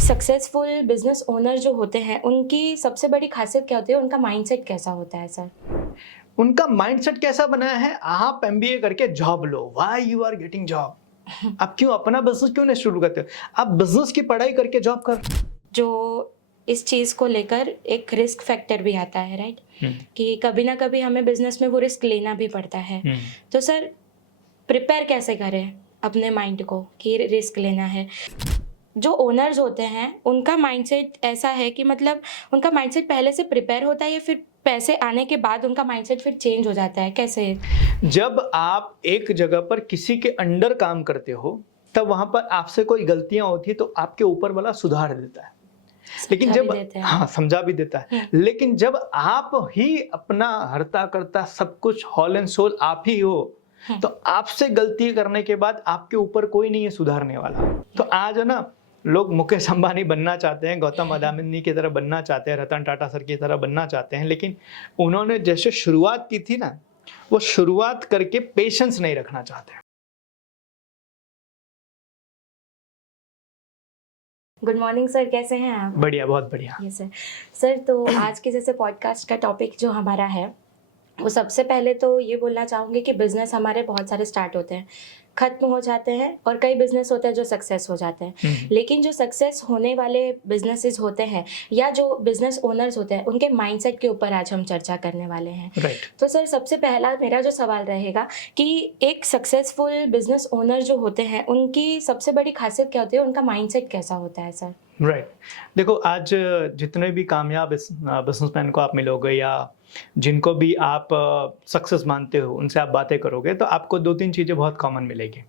Successful business owner जो होते हैं उनकी सबसे बड़ी खासियत क्या होती है? उनका माइंडसेट कैसा होता है सर? उनका माइंडसेट कैसा बना है, आप एमबीए करके जॉब लो, why you are getting job. आप क्यों अपना बिजनेस क्यों नहीं शुरू करते हो? आप बिजनेस की पढ़ाई करके जॉब कर। जो इस चीज़ को लेकर एक रिस्क फैक्टर भी आता है, राइट? कि कभी ना कभी हमें बिजनेस में वो रिस्क लेना भी पड़ता है। तो सर प्रिपेयर कैसे करें अपने माइंड को कि रिस्क लेना है? जो ओनर्स होते हैं उनका माइंडसेट ऐसा है कि मतलब उनका माइंडसेट पहले से प्रिपेयर होता है या फिर पैसे आने के बाद उनका माइंडसेट फिर चेंज हो जाता है, कैसे? जब आप एक जगह पर किसी के अंडर काम करते हो, तब वहां पर आपसे कोई गलतियां होती है तो आपके ऊपर वाला सुधार देता है। लेकिन समझा भी जब देते हैं। हाँ, समझा भी देता है। लेकिन जब आप ही अपना हरता करता सब कुछ हॉल एंड सोल आप ही हो, तो आपसे गलती करने के बाद आपके ऊपर कोई नहीं है सुधारने वाला। तो आज है ना, लोग मुकेश अंबानी बनना चाहते हैं, गौतम अदानी की तरह बनना चाहते हैं, रतन टाटा सर की तरह बनना चाहते हैं, लेकिन उन्होंने जैसे शुरुआत की थी ना, वो शुरुआत करके पेशेंस नहीं रखना चाहते। गुड मॉर्निंग सर, कैसे हैं आप? बढ़िया, बहुत बढ़िया। Yes sir. सर तो आज के जैसे पॉडकास्ट का टॉपिक जो हमारा है, वो सबसे पहले तो ये बोलना चाहूँगी कि बिज़नेस हमारे बहुत सारे स्टार्ट होते हैं, ख़त्म हो जाते हैं और कई बिज़नेस होते हैं जो सक्सेस हो जाते हैं। लेकिन जो सक्सेस होने वाले बिज़नेसेस होते हैं या जो बिज़नेस ओनर्स होते हैं, उनके माइंडसेट के ऊपर आज हम चर्चा करने वाले हैं। राइट। तो सर सबसे पहला मेरा जो सवाल रहेगा कि एक सक्सेसफुल बिज़नेस ओनर जो होते हैं, उनकी सबसे बड़ी खासियत क्या होती है? उनका माइंडसेट कैसा होता है सर? राइट। देखो, आज जितने भी कामयाब बिजनेसमैन को आप मिलोगे या जिनको भी आप सक्सेस मानते हो, उनसे आप बातें करोगे तो आपको 2-3 चीज़ें बहुत कॉमन मिलेगी।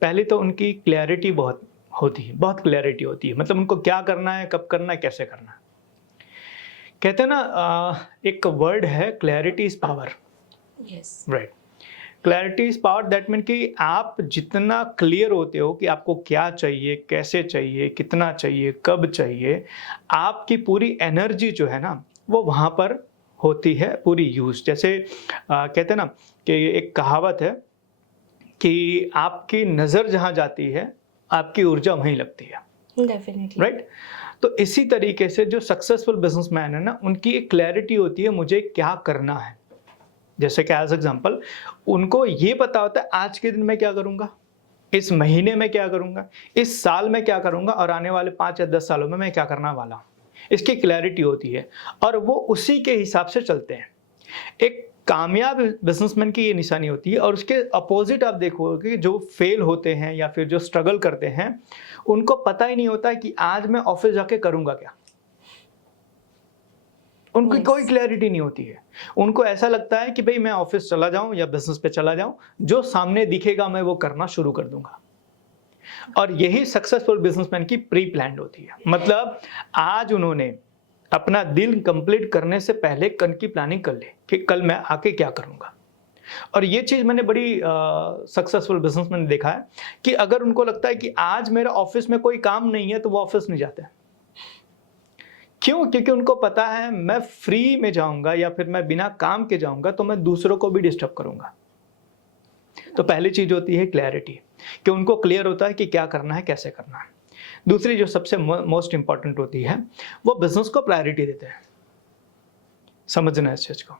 पहली तो उनकी क्लैरिटी बहुत होती है, बहुत क्लैरिटी होती है, मतलब उनको क्या करना है, कब करना है, कैसे करना है। कहते हैं ना, एक वर्ड है, clarity is power. Yes. Right. Clarity is power, that mean कि आप जितना क्लियर होते हो कि आपको क्या चाहिए, कैसे चाहिए, कितना चाहिए, कब चाहिए, आपकी एनर्जी एनर्जी जो है ना, वो वहाँ पर होती है पूरी यूज। जैसे कहते हैं ना कि एक कहावत है कि आपकी नज़र जहाँ जाती है, आपकी ऊर्जा वहीं लगती है। डेफिनेटली। राइट। तो इसी तरीके से जो सक्सेसफुल बिजनेसमैन है ना, उनकी एक क्लैरिटी होती है, मुझे क्या करना है। जैसे कि एज एग्जांपल, उनको ये पता होता है आज के दिन में क्या करूंगा, इस महीने में क्या करूंगा, इस साल में क्या करूंगा और आने वाले 5 या 10 सालों में मैं क्या करना वाला हूं। इसकी क्लैरिटी होती है और वो उसी के हिसाब से चलते हैं। एक कामयाब बिजनेसमैन की ये निशानी होती है। और उसके अपोजिट आप देखोगे, जो फेल होते हैं या फिर जो स्ट्रगल करते हैं, उनको पता ही नहीं होता कि आज मैं ऑफिस जाके करूंगा क्या। उनकी कोई क्लैरिटी नहीं होती है। उनको ऐसा लगता है कि भाई मैं ऑफिस चला जाऊं या बिजनेस पे चला जाऊं, जो सामने दिखेगा मैं वो करना शुरू कर दूंगा। और यही सक्सेसफुल बिजनेसमैन की प्री प्लान्ड होती है। मतलब आज उन्होंने अपना दिन कंप्लीट करने से पहले कल की प्लानिंग कर ली कि कल मैं आके क्या करूंगा। और ये चीज मैंने बड़ी सक्सेसफुल बिजनेसमैन देखा है कि अगर उनको लगता है कि आज मेरा ऑफिस में कोई काम नहीं है तो वो ऑफिस नहीं जाते। क्यों? क्योंकि उनको पता है मैं फ्री में जाऊंगा या फिर मैं बिना काम के जाऊंगा तो मैं दूसरों को भी डिस्टर्ब करूंगा। तो पहली चीज होती है क्लैरिटी, कि उनको क्लियर होता है कि क्या करना है, कैसे करना है। दूसरी जो सबसे मोस्ट इंपॉर्टेंट होती है, वो बिजनेस को प्रायोरिटी देते हैं। समझना इस चीज को।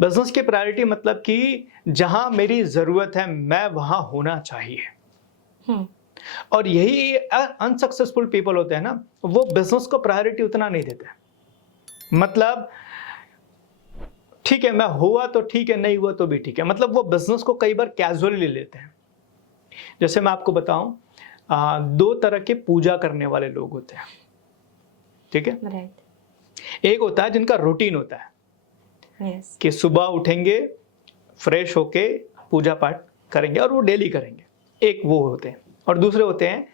बिजनेस की प्रायोरिटी मतलब कि जहां मेरी जरूरत है मैं वहां होना चाहिए। और यही अनसक्सेसफुल पीपल होते हैं ना, वो बिजनेस को प्रायोरिटी उतना नहीं देते। मतलब ठीक है, मैं हुआ तो ठीक है, नहीं हुआ तो भी ठीक है। मतलब वो बिजनेस को कई बार कैजुअली ले लेते हैं। जैसे मैं आपको बताऊं, 2 तरह के पूजा करने वाले लोग होते हैं। ठीक है। राइट। एक होता है जिनका रूटीन होता है यस। कि सुबह उठेंगे, फ्रेश होके पूजा पाठ करेंगे और वो डेली करेंगे। एक वो होते हैं। और दूसरे होते हैं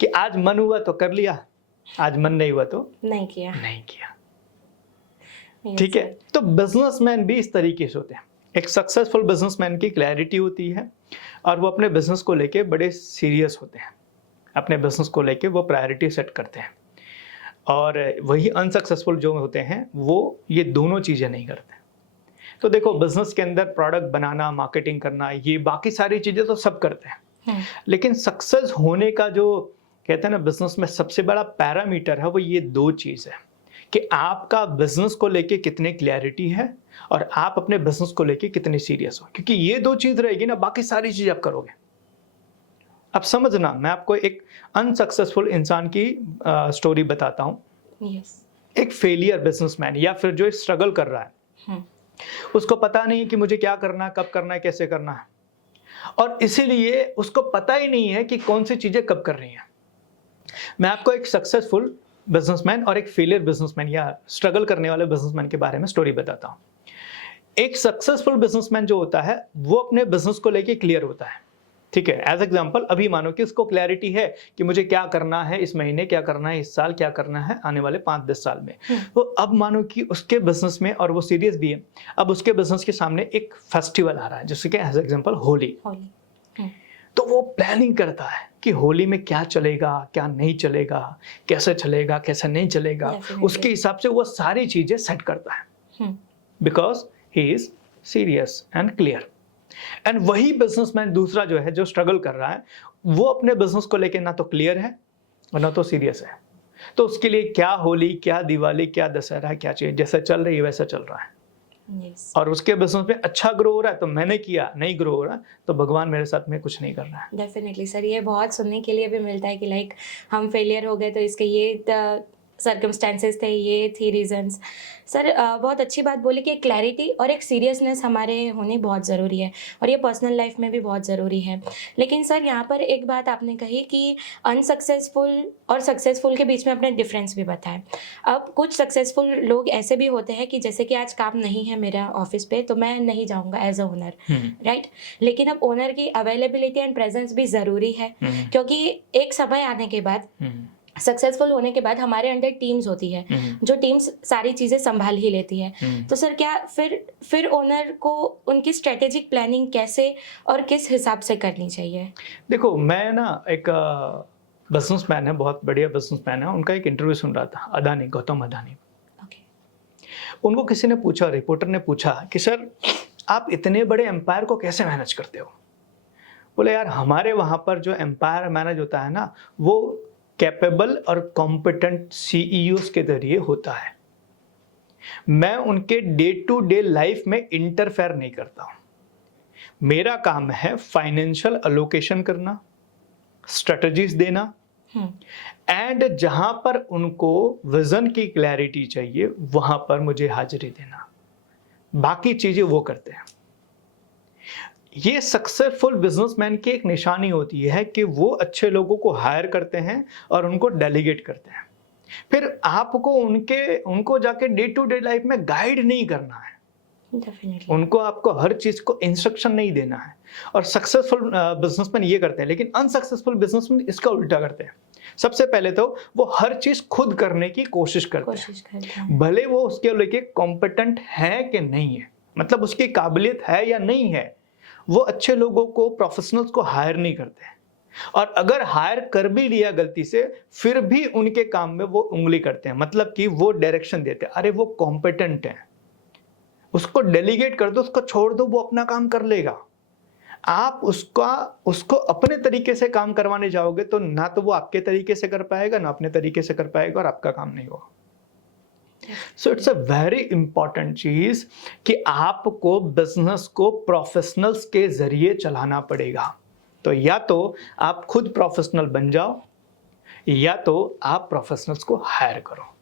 कि आज मन हुआ तो कर लिया, आज मन नहीं हुआ तो नहीं किया। नहीं किया। Yes, ठीक है। sir. तो बिजनेसमैन भी इस तरीके से होते हैं। एक सक्सेसफुल बिजनेसमैन की क्लैरिटी होती है और वो अपने बिजनेस को लेके बड़े सीरियस होते हैं। अपने बिजनेस को लेके वो प्रायोरिटी सेट करते हैं। और वही अनसक्सेसफुल जो होते हैं वो ये दोनों चीजें नहीं करते। तो देखो, बिजनेस के अंदर प्रोडक्ट बनाना, मार्केटिंग करना, ये बाकी सारी चीजें तो सब करते हैं। लेकिन सक्सेस होने का जो कहते हैं ना बिजनेस में सबसे बड़ा पैरामीटर है वो ये दो चीज़ है कि आपका बिजनेस को लेके कितने क्लैरिटी है और आप अपने बिजनेस को लेके कितने सीरियस हो, क्योंकि ये दो चीज़ रहेगी ना, बाकी सारी चीज़ आप करोगे। अब समझना, मैं आपको एक अनसक्सेसफुल इंसान की स्टोरी बताता हूँ। यस। एक फेलियर बिजनेसमैन या फिर जो स्ट्रगल कर रहा है, उसको पता नहीं है कि मुझे क्या करना है, कब करना है, कैसे करना है, और इसीलिए उसको पता ही नहीं है कि कौन सी चीज़ें कब कर रही हैं। मैं आपको एक सक्सेसफुल बिजनेसमैन और एक फेलियर बिजनेसमैन या स्ट्रगल करने वाले बिजनेसमैन के बारे में स्टोरी बताता हूँ। एक सक्सेसफुल बिजनेसमैन जो होता है वो अपने बिजनेस को लेके क्लियर होता है, ठीक है। एज एग्जांपल अभी मानो कि उसको क्लैरिटी है कि मुझे क्या करना है इस महीने, क्या करना है इस साल, क्या करना है आने वाले 5-10 साल में। तो अब मानो कि उसके बिजनेस में, और वो सीरियस भी है, अब उसके बिजनेस के सामने एक फेस्टिवल आ रहा है, जैसे कि एज एग्जांपल होली। तो वो प्लानिंग करता है कि होली में क्या चलेगा, क्या नहीं चलेगा, कैसे चलेगा, कैसे नहीं चलेगा। उसके हिसाब से वो सारी चीजें सेट करता है, because he is serious and clear. And वही बिजनेसमैन दूसरा जो है, जो स्ट्रगल कर रहा है, वो अपने बिजनेस को लेके ना तो क्लियर है और ना तो सीरियस है। तो उसके लिए क्या होली, क्या दिवाली, क्या दशहरा, क्या चाहिए, जैसा चल रही है वैसा चल रहा है। Yes. और उसके बिजनेस में अच्छा ग्रो हो रहा है तो मैंने किया, नहीं ग्रो हो रहा तो भगवान मेरे साथ में कुछ नहीं कर रहा है। डेफिनेटली सर, ये बहुत सुनने के लिए भी मिलता है कि लाइक हम फेलियर हो गए तो इसके ये सर्कमस्टेंसेस थे, ये थी रीजंस। सर बहुत अच्छी बात बोली कि क्लैरिटी और एक सीरियसनेस हमारे होनी बहुत ज़रूरी है, और ये पर्सनल लाइफ में भी बहुत ज़रूरी है। लेकिन सर यहाँ पर एक बात आपने कही कि अनसक्सेसफुल और सक्सेसफुल के बीच में आपने डिफरेंस भी बताया। अब कुछ सक्सेसफुल लोग ऐसे भी होते हैं कि जैसे कि आज काम नहीं है मेरा ऑफिस पे तो मैं नहीं जाऊँगा एज अ ओनर, राइट। लेकिन अब ओनर की अवेलेबिलिटी एंड प्रेजेंस भी ज़रूरी है, क्योंकि एक समय आने के बाद, सक्सेसफुल होने के बाद हमारे अंडर टीम्स होती है, जो टीम्स सारी चीज़ें संभाल ही लेती है। तो सर क्या फिर ओनर को उनकी स्ट्रेटेजिक प्लानिंग कैसे और किस हिसाब से करनी चाहिए? देखो, मैं ना एक बिजनेसमैन है, बहुत बढ़िया बिजनेसमैन है, उनका एक इंटरव्यू सुन रहा था, अदानी, गौतम अदानी। उनको किसी ने पूछा, रिपोर्टर ने पूछा कि सर आप इतने बड़े एम्पायर को कैसे मैनेज करते हो? बोले यार हमारे वहाँ पर जो एम्पायर मैनेज होता है ना, वो कैपेबल और कॉम्पिटेंट सीईओज के जरिए होता है। मैं उनके डे टू डे लाइफ में इंटरफेयर नहीं करता हूँ। मेरा काम है फाइनेंशियल अलोकेशन करना, स्ट्रेटजीज देना, एंड जहां पर उनको विजन की क्लैरिटी चाहिए वहां पर मुझे हाजिरी देना। बाकी चीजें वो करते हैं। ये सक्सेसफुल बिजनेसमैन की एक निशानी होती है कि वो अच्छे लोगों को हायर करते हैं और उनको डेलीगेट करते हैं। फिर आपको उनको जाके डे टू डे लाइफ में गाइड नहीं करना है। Definitely. उनको आपको हर चीज को इंस्ट्रक्शन नहीं देना है। और सक्सेसफुल बिजनेसमैन ये करते हैं, लेकिन अनसक्सेसफुल बिजनेसमैन इसका उल्टा करते हैं। सबसे पहले तो वो हर चीज खुद करने की कोशिश करते हैं, भले वो उसके लेके कॉम्पिटेंट है कि नहीं है, मतलब उसकी काबिलियत है या नहीं है। वो अच्छे लोगों को, प्रोफेशनल्स को हायर नहीं करते हैं, और अगर हायर कर भी लिया गलती से, फिर भी उनके काम में वो उंगली करते हैं, मतलब कि वो डायरेक्शन देते हैं, अरे वो कॉम्पिटेंट है, उसको डेलीगेट कर दो, उसको छोड़ दो, वो अपना काम कर लेगा। आप उसको अपने तरीके से काम करवाने जाओगे तो ना तो वो आपके तरीके से कर पाएगा, ना अपने तरीके से कर पाएगा, और आपका काम नहीं होगा। So it's a very important चीज कि आपको बिजनेस को प्रोफेशनल्स के जरिए चलाना पड़ेगा। तो या तो आप खुद प्रोफेशनल बन जाओ, या तो आप प्रोफेशनल्स को हायर करो।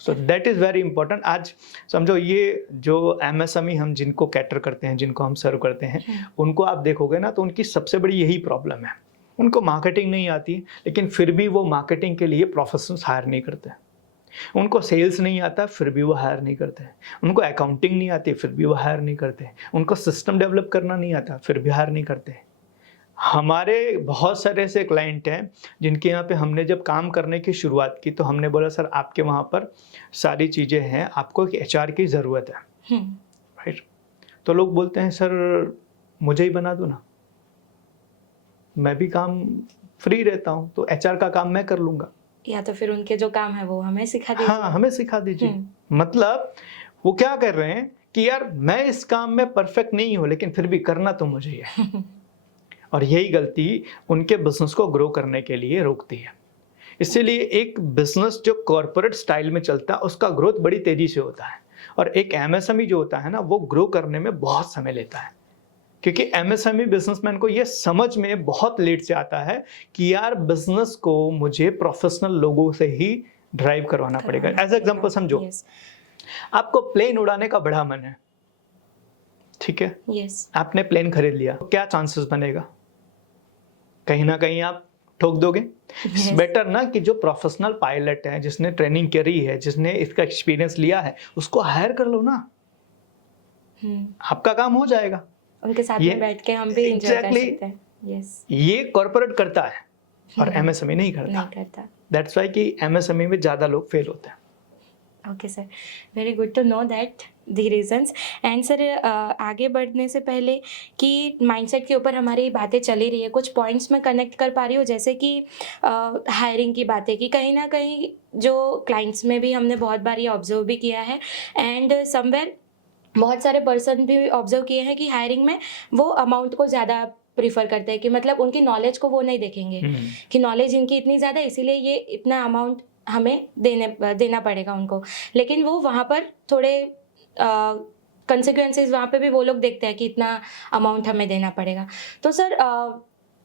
So that is very important. आज समझो, ये जो एमएसएमई हम जिनको कैटर करते हैं, जिनको हम सर्व करते हैं, उनको आप देखोगे ना तो उनकी सबसे बड़ी यही प्रॉब्लम है। उनको मार्केटिंग नहीं आती, लेकिन फिर भी वो मार्केटिंग के लिए प्रोफेशनल्स हायर नहीं करते। उनको सेल्स नहीं आता, फिर भी वो हायर नहीं करते। उनको अकाउंटिंग नहीं आती, फिर भी वो हायर नहीं करते। उनको सिस्टम डेवलप करना नहीं आता, फिर भी हायर नहीं करते। हमारे बहुत सारे ऐसे क्लाइंट हैं जिनके यहाँ पे हमने जब काम करने की शुरुआत की तो हमने बोला सर आपके वहाँ पर सारी चीज़ें हैं, आपको एक एचआर की ज़रूरत है, राइट। तो लोग बोलते हैं सर मुझे ही बना दो ना, मैं भी काम फ्री रहता हूँ, तो एचआर का काम मैं कर लूँगा, या तो फिर उनके जो काम है वो हमें सिखा दीजिए। हाँ, हमें सिखा दीजिए। मतलब वो क्या कर रहे हैं कि यार मैं इस काम में परफेक्ट नहीं हूँ, लेकिन फिर भी करना तो मुझे ही है। और यही गलती उनके बिजनेस को ग्रो करने के लिए रोकती है। इसीलिए एक बिजनेस जो कॉर्पोरेट स्टाइल में चलता है उसका ग्रोथ बड़ी तेजी से होता है, और एक एमएसएमई जो होता है ना वो ग्रो करने में बहुत समय लेता है, क्योंकि एमएसएमई बिजनेसमैन को ये समझ में बहुत लेट से आता है कि यार बिजनेस को मुझे प्रोफेशनल लोगों से ही ड्राइव करवाना पड़ेगा। एज एग्जांपल समझो, आपको प्लेन उड़ाने का बड़ा मन है, ठीक है, आपने प्लेन खरीद लिया, तो क्या चांसेस बनेगा? कहीं ना कहीं आप ठोक दोगे। बेटर ना कि जो प्रोफेशनल पायलट है, जिसने ट्रेनिंग करी है, जिसने इसका एक्सपीरियंस लिया है, उसको हायर कर लो ना, आपका काम हो जाएगा। उनके साथ में बैठ के हम भी एंजॉय कर सकते हैं। ये कॉर्पोरेट करता है और एमएसएमई नहीं करता। दैट्स व्हाई कि एमएसएमई में ज़्यादा लोग फेल होते हैं। Okay sir, very good to know that the reasons. And sir आगे बढ़ने से पहले कि माइंडसेट के ऊपर हमारी बातें चली रही है, कुछ पॉइंट्स मैं कनेक्ट कर पा रही हूँ, जैसे कि हायरिंग की बातें की कहीं ना कहीं जो क्लाइंट्स में भी हमने बहुत बार ये ऑब्जर्व भी किया है, एंड समवेयर बहुत सारे पर्सन भी ऑब्जर्व किए हैं कि हायरिंग में वो अमाउंट को ज़्यादा प्रीफर करते हैं, कि मतलब उनकी नॉलेज को वो नहीं देखेंगे कि नॉलेज इनकी इतनी ज़्यादा इसीलिए ये इतना अमाउंट हमें देना पड़ेगा उनको, लेकिन वो वहाँ पर थोड़े कंसिक्वेंसेस वहाँ पे भी वो लोग देखते हैं कि इतना अमाउंट हमें देना पड़ेगा। तो सर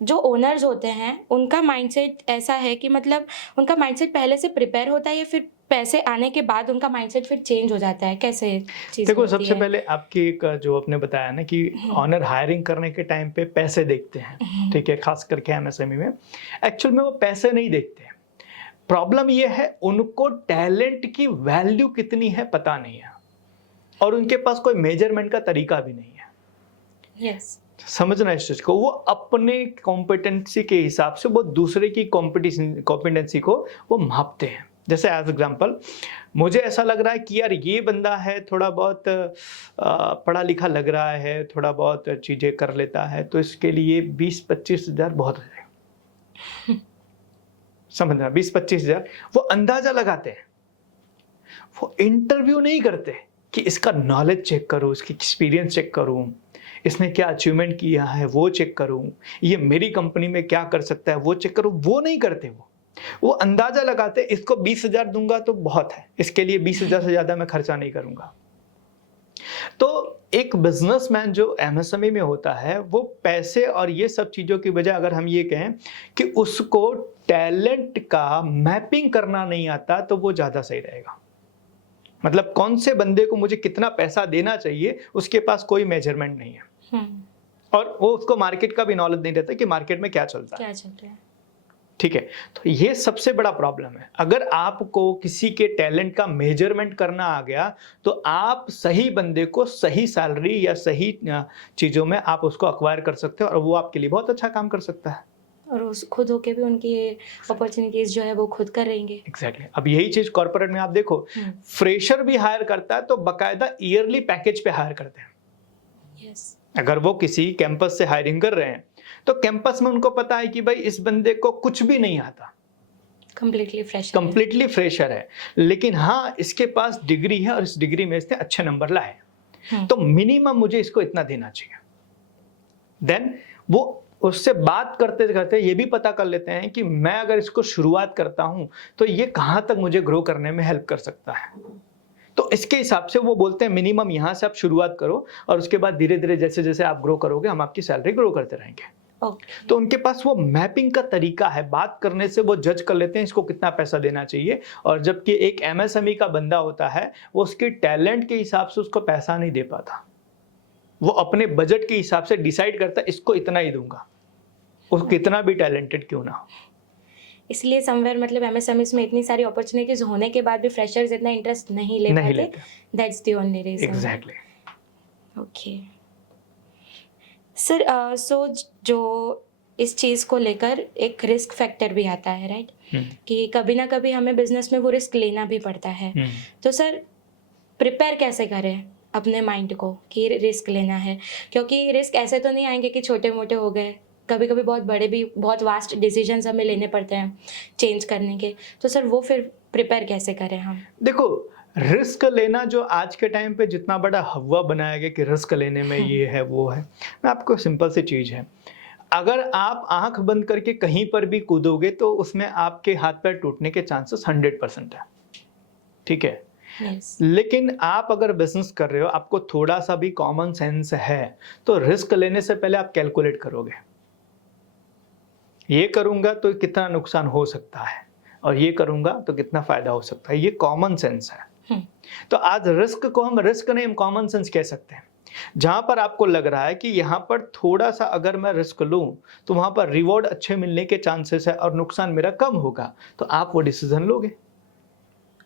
जो ओनर्स होते हैं उनका माइंडसेट ऐसा है कि मतलब उनका माइंडसेट पहले से प्रिपेयर होता है या फिर पैसे आने के बाद उनका माइंडसेट फिर चेंज हो जाता है, कैसे चीज़ देखो, होती सबसे है? पहले आपकी एक जो आपने बताया ना कि ऑनर हायरिंग करने के टाइम पे पैसे देखते हैं, ठीक है, खास करके एमएसएमई में। एक्चुअल में वो पैसे नहीं देखते हैं, प्रॉब्लम ये है उनको टैलेंट की वैल्यू कितनी है पता नहीं है, और उनके पास कोई मेजरमेंट का तरीका भी नहीं है। यस, समझना इस चीज को, वो अपने कॉम्पिटेंसी के हिसाब से वो दूसरे की कॉम्पिटेंसी को वो मापते हैं। जैसे एज एग्जांपल, मुझे ऐसा लग रहा है कि यार ये बंदा है थोड़ा बहुत पढ़ा लिखा लग रहा है, थोड़ा बहुत चीजें कर लेता है, तो इसके लिए 20-25 हज़ार बहुत हो जाएगा। समझना, 20-25 हज़ार वो अंदाजा लगाते हैं, वो इंटरव्यू नहीं करते कि इसका नॉलेज चेक करूँ, इसकी एक्सपीरियंस चेक करूँ, इसने क्या अचीवमेंट किया है वो चेक करूँ, ये मेरी कंपनी में क्या कर सकता है वो चेक करूँ, वो नहीं करते। वो अंदाजा लगाते, इसको 20,000 दूंगा तो बहुत है, इसके लिए 20,000 से ज्यादा मैं खर्चा नहीं करूंगा। तो एक बिजनेसमैन जो एमएसएमई में होता है वो पैसे और ये सब चीजों की बजाय अगर हम ये कहें कि उसको टैलेंट का मैपिंग करना नहीं आता तो वो ज्यादा सही रहेगा। मतलब कौन से बंदे को मुझे कितना पैसा देना चाहिए उसके पास कोई मेजरमेंट नहीं है, और वो उसको मार्केट का भी नॉलेज नहीं रहता कि मार्केट में क्या चलता है। ठीक है, तो ये सबसे बड़ा प्रॉब्लम है। अगर आपको किसी के टैलेंट का मेजरमेंट करना आ गया तो आप सही बंदे को सही सैलरी या सही चीज़ों में आप उसको अक्वायर कर सकते हो और वो आपके लिए बहुत अच्छा काम कर सकता है, और उस खुद होके भी उनकी अपॉर्चुनिटीज जो है वो खुद करेंगे। एग्जैक्टली। अब यही चीज़ कॉर्पोरेट में आप देखो, फ्रेशर भी हायर करता है तो बाकायदा ईयरली पैकेज पे हायर करते हैं। यस, अगर वो किसी कैंपस से हायरिंग कर रहे हैं तो कैंपस में उनको पता है कि भाई इस बंदे को कुछ भी नहीं आता, कंप्लीटली फ्रेशर है, लेकिन हाँ इसके पास डिग्री है और इस डिग्री में इसने अच्छे नंबर लाए, तो मिनिमम मुझे इसको इतना देना चाहिए। देन वो उससे बात करते करते ये भी पता कर लेते हैं कि मैं अगर इसको शुरुआत करता हूं तो ये कहां तक मुझे ग्रो करने में हेल्प कर सकता है। तो इसके हिसाब से वो बोलते हैं मिनिमम यहां से आप शुरुआत करो और उसके बाद धीरे धीरे जैसे जैसे आप ग्रो करोगे हम आपकी सैलरी ग्रो करते रहेंगे। तो उनके पास वो मैपिंग का तरीका है, बात करने से वो जज कर लेते हैं इसको कितना पैसा देना चाहिए। और जबकि एक एमएसएमई का बंदा होता है वो उसके टैलेंट के हिसाब से उसको पैसा नहीं दे पाता, वो अपने बजट के हिसाब से डिसाइड करता है इसको इतना ही दूंगा, वो कितना भी टैलेंटेड क्यों ना हो। इसलिए समवेयर मतलब एमएसएमईज में इतनी सारी अपॉर्चुनिटीज होने के बाद भी फ्रेशर्स इतना इंटरेस्ट नहीं ले पाते। That's the only reason. Exactly. Okay sir, so जो इस चीज़ को लेकर एक रिस्क फैक्टर भी आता है, राइट? कि कभी ना कभी हमें बिजनेस में वो रिस्क लेना भी पड़ता है। तो सर प्रिपेयर कैसे करें अपने माइंड को कि रिस्क लेना है, क्योंकि रिस्क ऐसे तो नहीं आएंगे कि छोटे मोटे हो गए, कभी कभी बहुत बड़े भी, बहुत वास्ट डिसीजंस हमें लेने पड़ते हैं चेंज करने के। तो सर वो फिर प्रिपेयर कैसे करें हम? देखो, रिस्क लेना जो आज के टाइम पे जितना बड़ा हवा बनाया गया कि रिस्क लेने में ये है वो है, मैं आपको सिंपल सी चीज़ है, अगर आप आंख बंद करके कहीं पर भी कूदोगे तो उसमें आपके हाथ पैर टूटने के चांसेस 100% है, ठीक है। यस। लेकिन आप अगर बिजनेस कर रहे हो, आपको थोड़ा सा भी कॉमन सेंस है, तो रिस्क लेने से पहले आप कैलकुलेट करोगे, ये करूंगा तो कितना नुकसान हो सकता है और ये करूंगा तो कितना फायदा हो सकता है, ये कॉमन सेंस है। तो आज रिस्क को हम रिस्क नहीं, हम कॉमन सेंस कह सकते हैं। जहां पर आपको लग रहा है कि यहां पर थोड़ा सा अगर मैं रिस्क लूं तो वहां पर रिवॉर्ड अच्छे मिलने के चांसेस है और नुकसान मेरा कम होगा, तो आप वो डिसीजन लोगे।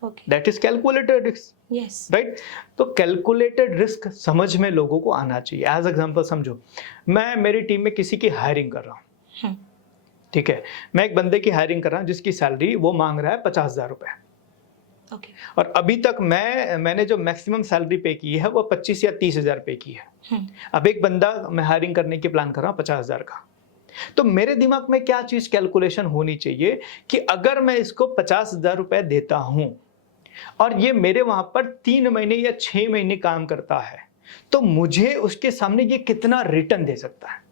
Okay. That is calculated risk, yes. Right. तो कैलकुलेटेड रिस्क समझ में लोगों को आना चाहिए। एज एग्जांपल समझो, मैं मेरी टीम में किसी की हायरिंग कर रहा हूं, ठीक है। मैं एक बंदे की हायरिंग कर रहा हूं जिसकी सैलरी वो मांग रहा है 50,000 रुपए, ओके। और अभी तक मैंने जो मैक्सिमम सैलरी पे की है वो 25 या 30,000 पे की है। अब एक बंदा मैं हायरिंग करने की प्लान कर रहा हूँ 50,000 का, तो मेरे दिमाग में क्या चीज कैलकुलेशन होनी चाहिए कि अगर मैं इसको 50,000 रुपए देता हूं और ये मेरे वहां पर 3 महीने या 6 महीने काम करता है, तो मुझे उसके सामने ये कितना रिटर्न दे सकता है।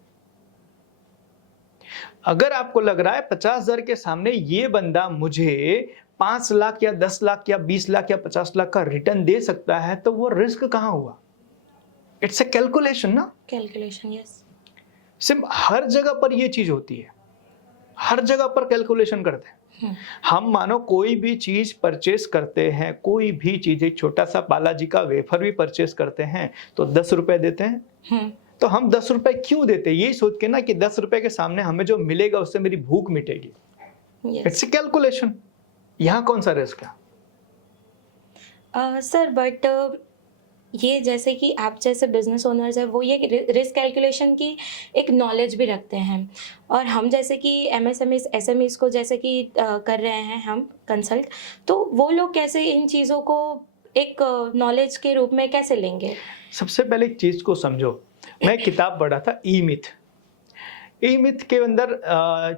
अगर आपको लग रहा है 50,000 के सामने ये बंदा मुझे 5 लाख या 10 लाख या 20 लाख या 50 लाख का रिटर्न दे सकता है, तो वो रिस्क कहां हुआ? इट्स अ कैलकुलेशन ना। Calculation, yes. सिर्फ हर जगह पर ये चीज होती है, हर जगह पर कैलकुलेशन करते हैं। हम मानो कोई भी चीज परचेस करते हैं, कोई भी चीज, एक छोटा सा बालाजी का वेफर भी परचेस करते हैं तो 10 रुपए देते हैं। तो हम 10 रुपए क्यों देते हैं? यही सोच के ना कि 10 रुपए के सामने हमें जो मिलेगा उससे मेरी भूख मिटेगी। It's a calculation. यहाँ कौन सा रिस्क है? सर बट ये जैसे कि आप जैसे बिजनेस ओनर्स है वो ये रिस्क कैलकुलेशन की एक नॉलेज भी रखते हैं, और हम जैसे कि एमएसएमई एसएमईज को जैसे कि कर रहे हैं हम कंसल्ट, तो वो लोग कैसे इन चीज़ों को एक नॉलेज के रूप में कैसे लेंगे? सबसे पहले एक चीज को समझो। मैं एक किताब पढ़ा था, ई मिथ। ई मिथ के अंदर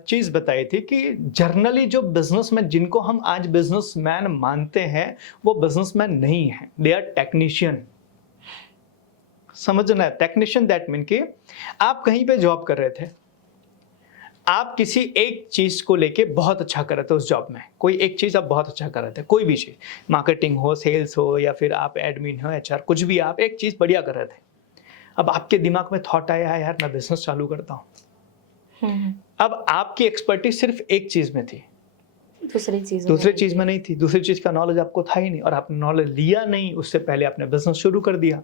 चीज बताई थी कि जर्नली जो बिजनेसमैन जिनको हम आज बिजनेसमैन मानते हैं वो बिजनेसमैन नहीं है, दे आर टेक्नीशियन। समझना है, टेक्नीशियन दैट मीन कि आप कहीं पे जॉब कर रहे थे, आप किसी एक चीज को लेके बहुत अच्छा कर रहे थे उस जॉब में, कोई एक चीज आप बहुत अच्छा कर रहे थे, कोई भी चीज, मार्केटिंग हो, सेल्स हो, या फिर आप एडमिन हो, एचआर, कुछ भी, आप एक चीज बढ़िया कर रहे थे। अब आपके दिमाग में थॉट आया है यार मैं बिजनेस चालू करता हूँ। अब आपकी एक्सपर्टीज सिर्फ एक चीज में थी, दूसरी चीज में नहीं थी। दूसरी चीज का नॉलेज आपको था ही नहीं और आपने नॉलेज लिया नहीं, उससे पहले आपने बिजनेस शुरू कर दिया।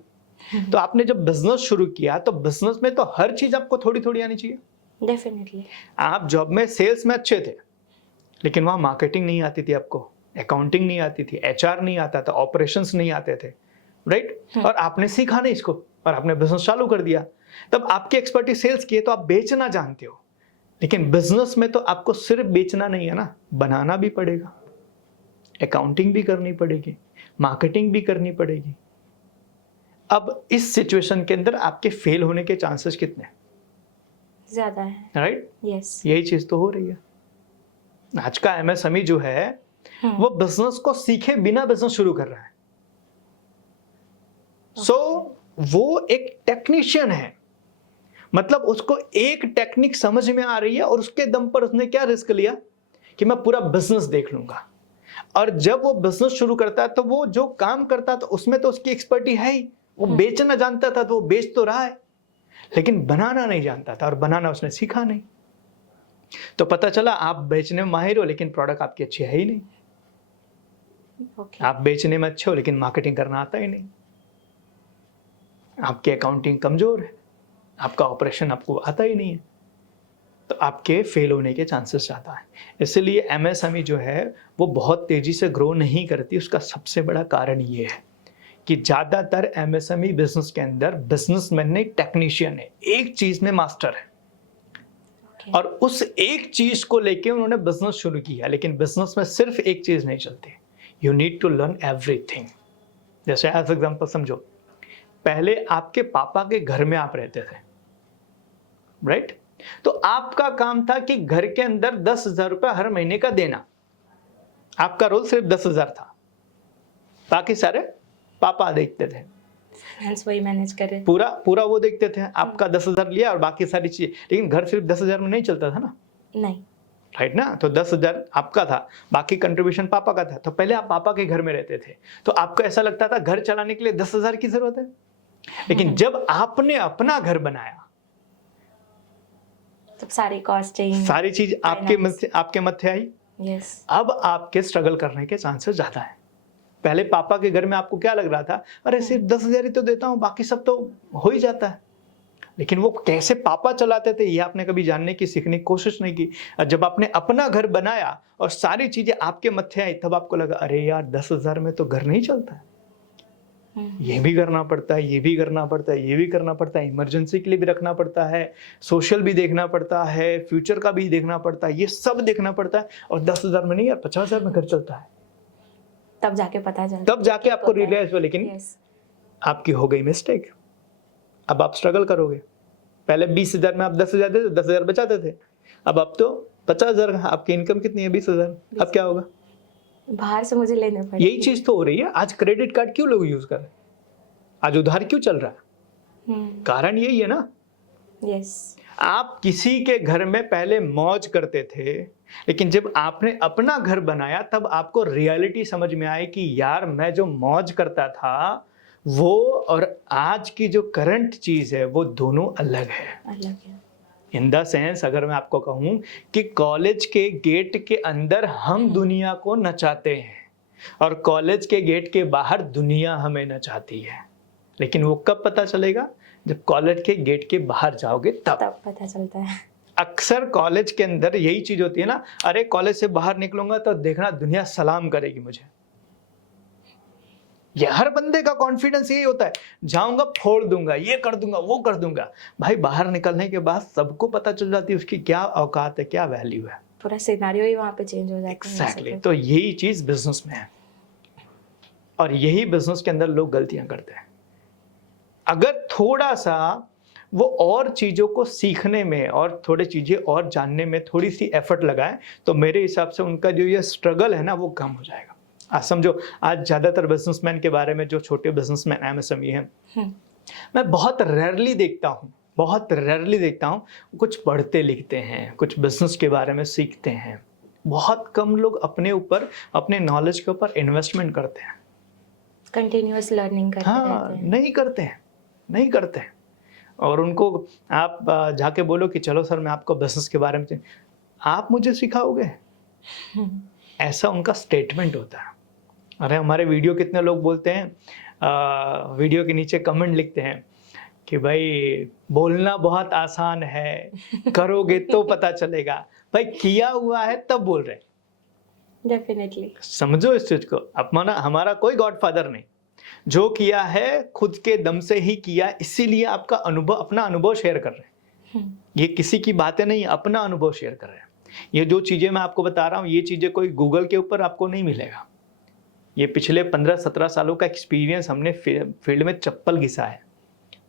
तो आपने जब बिजनेस शुरू किया तो बिजनेस में तो हर चीज आपको थोड़ी थोड़ी आनी चाहिए। डेफिनेटली। आप जॉब में सेल्स में अच्छे थे, लेकिन वहां मार्केटिंग नहीं आती थी आपको, अकाउंटिंग नहीं आती थी, एचआर नहीं आता था, ऑपरेशंस नहीं आते थे, राइट। और आपने सीखा नहीं इसको और आपने बिजनेस चालू कर दिया। तब आपकी एक्सपर्टीज सेल्स की है तो आप बेचना जानते हो, लेकिन बिजनेस में तो आपको सिर्फ बेचना नहीं है ना, बनाना भी पड़ेगा, अकाउंटिंग भी करनी पड़ेगी, मार्केटिंग भी करनी पड़ेगी। अब इस सिचुएशन के अंदर आपके फेल होने के चांसेस कितने ज्यादा है, राइट? यस। यही चीज तो हो रही है। आज का एमएसएमई जो है वो बिजनेस को सीखे बिना बिजनेस शुरू कर रहा है। वो एक टेक्नीशियन है, मतलब उसको एक टेक्निक समझ में आ रही है और उसके दम पर उसने क्या रिस्क लिया कि मैं पूरा बिजनेस देख लूंगा। और जब वो बिजनेस शुरू करता है तो वो जो काम करता था उसमें तो उसकी एक्सपर्टी है ही, वो बेचना जानता था तो वो बेच तो रहा है, लेकिन बनाना नहीं जानता था और बनाना उसने सीखा नहीं। तो पता चला आप बेचने में माहिर हो लेकिन प्रोडक्ट आपकी अच्छी है ही नहीं। आप बेचने में अच्छे हो लेकिन मार्केटिंग करना आता ही नहीं, आपकी अकाउंटिंग कमजोर है, आपका ऑपरेशन आपको आता ही नहीं है, तो आपके फेल होने के चांसेस ज़्यादा है। इसलिए एमएसएमई जो है वो बहुत तेजी से ग्रो नहीं करती। उसका सबसे बड़ा कारण ये है कि ज़्यादातर एमएसएमई बिजनेस के अंदर बिजनेसमैन नहीं, टेक्नीशियन है, एक चीज में मास्टर है और उस एक चीज को लेके उन्होंने बिजनेस शुरू किया। लेकिन बिजनेस में सिर्फ एक चीज नहीं चलती, you need to learn everything. जैसे एज एग्जांपल समझो, पहले आपके पापा के घर में आप रहते थे, राइट? तो आपका काम था कि घर के अंदर 10,000 रुपए हर महीने का देना, आपका रोल सिर्फ 10,000 था, बाकी सारे पापा देखते थे। फाइनेंस वही मैनेज कर रहे। पूरा पूरा वो देखते थे, आपका 10,000 लिया और बाकी सारी चीजें, लेकिन घर सिर्फ 10,000 में नहीं चलता था ना, नहीं। राइट ना। तो 10,000 आपका था, बाकी कंट्रीब्यूशन पापा का था। तो पहले आप पापा के घर में रहते थे, तो आपको ऐसा लगता था घर चलाने के लिए 10,000 की जरूरत है। लेकिन जब आपने अपना घर बनाया, तब सारी कॉस्टिंग, सारी चीज आपके मत्थे आई। यस। अब आपके स्ट्रगल करने के चांसेस ज्यादा है। पहले पापा के घर में आपको क्या लग रहा था, अरे सिर्फ 10,000 ही तो देता हूं, बाकी सब तो हो ही जाता है। लेकिन वो कैसे पापा चलाते थे ये आपने कभी जानने की, सीखने की कोशिश नहीं की। और जब आपने अपना घर बनाया और सारी चीजें आपके मत्थे आई, तब आपको लगा अरे यार 10,000 में तो घर नहीं चलता है, ये भी करना पड़ता है, ये भी करना पड़ता है, ये भी करना पड़ता है, इमरजेंसी के लिए भी रखना पड़ता है, सोशल भी देखना पड़ता है, फ्यूचर का भी देखना पड़ता है, ये सब देखना पड़ता है। और 10,000 में नहीं यार, 50,000 में घर चलता है। तब जाके पता चलता, तब जाके आपको रियलाइज हुआ। लेकिन आपकी हो गई मिस्टेक। अब आप स्ट्रगल करोगे। पहले 20,000 में आप 10,000 देते, 10,000 बचाते थे। अब आप तो 50,000, आपकी इनकम कितनी है? 20,000। अब क्या होगा? बाहर से मुझे लेने पड़ेंगे। यही चीज तो हो रही है। आज क्रेडिट कार्ड क्यों लोग यूज कर रहे हैं? आज उधार क्यों चल रहा है? कारण यही है ना। यस। आप किसी के घर में पहले मौज करते थे, लेकिन जब आपने अपना घर बनाया तब आपको रियलिटी समझ में आई कि यार मैं जो मौज करता था वो और आज की जो करंट चीज है वो दोनों अलग है। अलग है। इन द सेंस, अगर मैं आपको कहूं कि कॉलेज के गेट के अंदर हम दुनिया को नचाते हैं और कॉलेज के गेट के बाहर दुनिया हमें नचाती है, लेकिन वो कब पता चलेगा? जब कॉलेज के गेट के बाहर जाओगे तब पता चलता है। अक्सर कॉलेज के अंदर यही चीज होती है ना, अरे कॉलेज से बाहर निकलूंगा तो देखना दुनिया सलाम करेगी मुझे। ये हर बंदे का कॉन्फिडेंस यही होता है, जाऊंगा फोड़ दूंगा, ये कर दूंगा, वो कर दूंगा। भाई बाहर निकलने के बाद सबको पता चल जाती है उसकी क्या औकात है, क्या वैल्यू है। पूरा सिनेरियो ही वहां पे चेंज हो जाता है। एग्जैक्टली। तो यही चीज बिजनेस में है और यही बिजनेस के अंदर लोग गलतियां करते हैं। अगर थोड़ा सा वो और चीजों को सीखने में और थोड़ी चीजें और जानने में थोड़ी सी एफर्ट लगाएं, तो मेरे हिसाब से उनका जो ये स्ट्रगल है ना वो कम हो जाएगा। आज समझो, आज ज्यादातर बिजनेसमैन के बारे में, जो छोटे बिजनेसमैन एमएसएमई हैं, मैं बहुत रेयरली देखता हूँ कुछ पढ़ते लिखते हैं, कुछ बिजनेस के बारे में सीखते हैं। बहुत कम लोग अपने ऊपर, अपने नॉलेज के ऊपर इन्वेस्टमेंट करते हैं, कंटिन्यूअस लर्निंग करते रहते हैं। नहीं करते हैं। और उनको आप जाके बोलो कि चलो सर मैं आपको बिजनेस के बारे में, आप मुझे सिखाओगे? ऐसा उनका स्टेटमेंट होता है। अरे हमारे वीडियो कितने लोग बोलते हैं, वीडियो के नीचे कमेंट लिखते हैं कि भाई बोलना बहुत आसान है, करोगे तो पता चलेगा। भाई किया हुआ है तब बोल रहे हैं। डेफिनेटली। समझो इस चीज को। अपना हमारा कोई गॉडफादर नहीं, जो किया है खुद के दम से ही किया, इसीलिए आपका अनुभव, अपना अनुभव शेयर कर रहे हैं। ये किसी की बातें नहीं, अपना अनुभव शेयर कर रहे हैं। ये जो चीजें मैं आपको बता रहा हूँ, ये चीजें कोई गूगल के ऊपर आपको नहीं मिलेगा। ये पिछले 15-17 सालों का एक्सपीरियंस, हमने फील्ड में चप्पल घिसा है,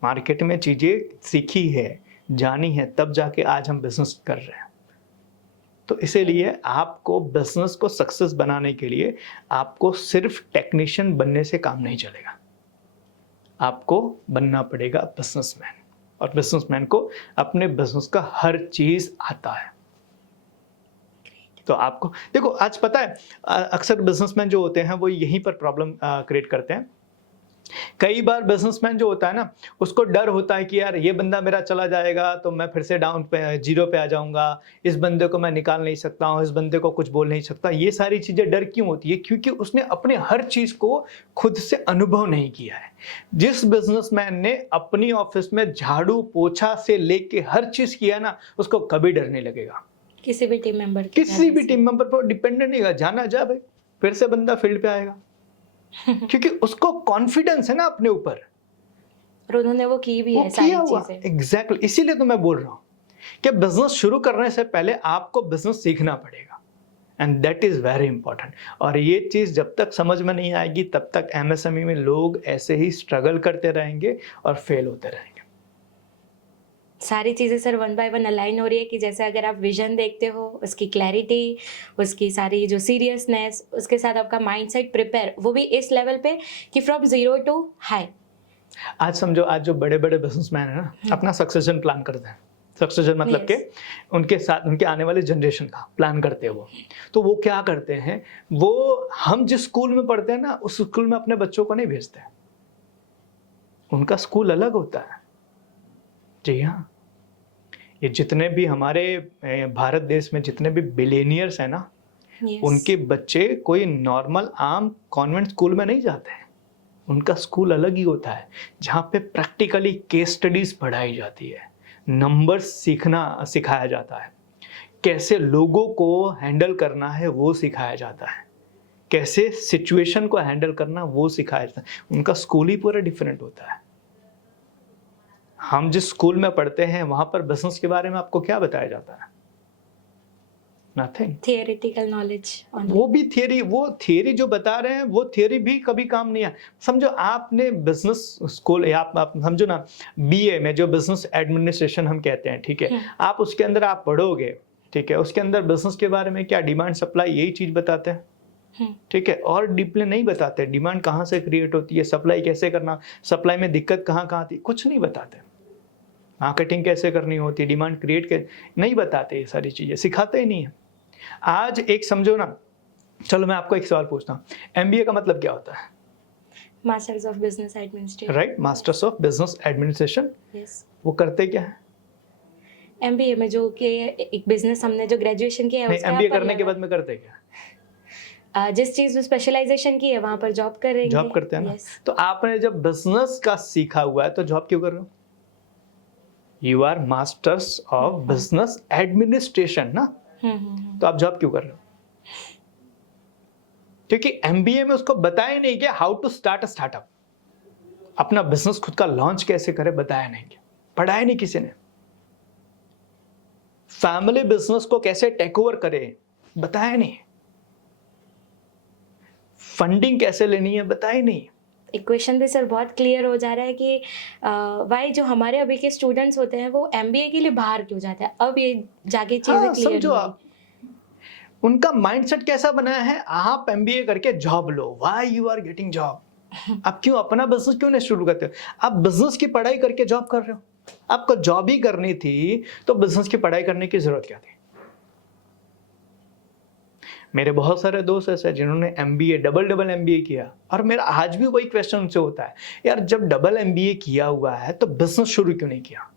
मार्केट में चीजें सीखी है, जानी है, तब जाके आज हम बिजनेस कर रहे हैं। तो इसीलिए आपको बिजनेस को सक्सेस बनाने के लिए आपको सिर्फ टेक्नीशियन बनने से काम नहीं चलेगा, आपको बनना पड़ेगा बिजनेसमैन। और बिजनेसमैन को अपने बिजनेस का हर चीज आता है। तो आपको देखो, आज पता है अक्सर बिजनेसमैन जो होते हैं वो यहीं पर प्रॉब्लम क्रिएट करते हैं। कई बार बिजनेसमैन जो होता है ना, उसको डर होता है कि यार ये बंदा मेरा चला जाएगा तो मैं फिर से डाउन पे, जीरो पे आ जाऊंगा, इस बंदे को मैं निकाल नहीं सकता हूँ, इस बंदे को कुछ बोल नहीं सकता। ये सारी चीजें डर क्यों होती है? क्योंकि उसने अपने हर चीज को खुद से अनुभव नहीं किया है। जिस बिजनेसमैन ने अपनी ऑफिस में झाड़ू पोछा से लेके हर चीज किया ना, उसको कभी डर नहीं लगेगा। किसी भी टीम मेंबर पर डिपेंडेंट नहीं है, जाना जा भाई, फिर से बंदा फील्ड पे आएगा। क्योंकि उसको कॉन्फिडेंस है ना अपने ऊपर, और उन्होंने वो की भी है सारी चीजें। एग्जैक्टली। इसीलिए तो मैं बोल रहा हूँ कि बिजनेस शुरू करने से पहले आपको बिजनेस सीखना पड़ेगा, and that is very important. और ये चीज जब तक समझ में नहीं आएगी तब तक एमएसएमई में लोग ऐसे ही स्ट्रगल करते रहेंगे और फेल होते रहेंगे। सारी चीज़ें sir one by one align हो रही है कि जैसे अगर आप विजन देखते हो, उसकी क्लैरिटी, उसकी सारी जो सीरियसनेस, उसके साथ आपका माइंडसेट प्रिपेयर, वो भी इस लेवल पे कि फ्रॉम जीरो टू हाई, आज समझो, आज जो बड़े बड़े बिजनेसमैन है ना, अपना सक्सेशन प्लान करते हैं। सक्सेशन मतलब Yes. के उनके साथ उनके आने वाले जनरेशन का प्लान करते हैं वो। तो वो क्या करते हैं, वो हम जिस स्कूल में पढ़ते हैं ना, उस स्कूल में अपने बच्चों को नहीं भेजते हैं। उनका स्कूल अलग होता है। जी हाँ, ये जितने भी हमारे भारत देश में जितने भी बिलियनियर्स हैं ना, Yes. उनके बच्चे कोई नॉर्मल आम कॉन्वेंट स्कूल में नहीं जाते हैं। उनका स्कूल अलग ही होता है, जहाँ पे प्रैक्टिकली केस स्टडीज पढ़ाई जाती है, नंबर्स सीखना सिखाया जाता है, कैसे लोगों को हैंडल करना है वो सिखाया जाता है, कैसे सिचुएशन को हैंडल करना वो सिखाया जाता है। उनका स्कूल ही पूरा डिफरेंट होता है। हम जिस स्कूल में पढ़ते हैं वहां पर बिजनेस के बारे में आपको क्या बताया जाता है? नथिंग। Theoretical knowledge only. वो भी थियरी, वो थियरी जो बता रहे हैं वो थियरी भी कभी काम नहीं है। समझो आपने बिजनेस स्कूल या आप समझो ना, बीए में जो बिजनेस एडमिनिस्ट्रेशन हम कहते हैं, ठीक है, आप उसके अंदर आप पढ़ोगे, ठीक है, उसके अंदर बिजनेस के बारे में क्या डिमांड सप्लाई यही चीज बताते हैं, ठीक है, और डीपली नहीं बताते। डिमांड कहाँ से क्रिएट होती है, सप्लाई कैसे करना, सप्लाई में दिक्कत कहाँ कहाँ आती, कुछ नहीं बताते। मार्केटिंग कैसे करनी होती है, डिमांड क्रिएट नहीं बताते, ये सारी चीजें सिखाते ही नहीं है। आज एक समझो ना, चलो मैं आपको एक सवाल पूछता हूँ, एमबीए का मतलब क्या होता है? Masters of Business Administration. Right, masters of business administration. Yes. वो करते क्या है? एमबीए में जो कि एक बिजनेस हमने जो ग्रेजुएशन किया है नहीं, उसका एमबीए अपन करने के बाद में करते क्या? जिस चीज में स्पेशलाइजेशन की है वहां पर जॉब करेंगे। जॉब करते हैं ना। Yes. तो आपने जब बिजनेस का सीखा हुआ है तो जॉब क्यों कर रहे हो? You are masters of business administration ना, तो आप जॉब क्यों कर रहे हो? क्योंकि एमबीए में उसको बताया नहीं कि how to start a startup, अपना बिजनेस खुद का लॉन्च कैसे करे, बताया नहीं, क्या पढ़ाया नहीं किसी ने। फैमिली बिजनेस को कैसे टेक ओवर करे, बताया नहीं। फंडिंग कैसे लेनी है, बताया नहीं। इक्वेशन भी सर बहुत क्लियर हो जा रहा है कि वाई जो हमारे अभी के स्टूडेंट्स होते हैं वो एमबीए के लिए बाहर क्यों जाते हैं, अब ये जाके चीजें क्लियर समझो हुई। आप, उनका माइंडसेट कैसा बना है, आप एमबीए करके जॉब लो, why you are getting job. आप क्यों अपना बिजनेस क्यों नहीं शुरू करते हो? आप बिजनेस की पढ़ाई करके जॉब कर रहे हो। आपको जॉब ही करनी थी तो बिजनेस की पढ़ाई करने की जरूरत क्या थी? मेरे बहुत सारे दोस्त ऐसे जिन्होंने एमबीए डबल एमबीए किया, और मेरा आज भी वही क्वेश्चन उनसे होता है, यार जब डबल एमबीए किया हुआ है तो बिजनेस शुरू क्यों नहीं किया,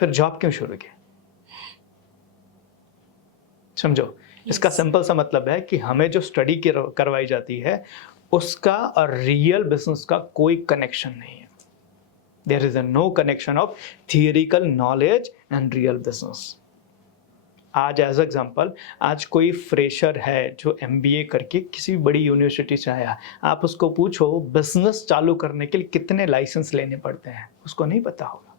फिर जॉब क्यों शुरू किया? समझो, इसका सिंपल सा मतलब है कि हमें जो स्टडी करवाई जाती है उसका और रियल बिजनेस का कोई कनेक्शन नहीं है। There is no connection of theoretical knowledge and real business. आज एज एग्जांपल, आज कोई फ्रेशर है जो एमबीए करके किसी बड़ी यूनिवर्सिटी से आया, आप उसको पूछो बिजनेस चालू करने के लिए कितने लाइसेंस लेने पड़ते हैं, उसको नहीं पता होगा,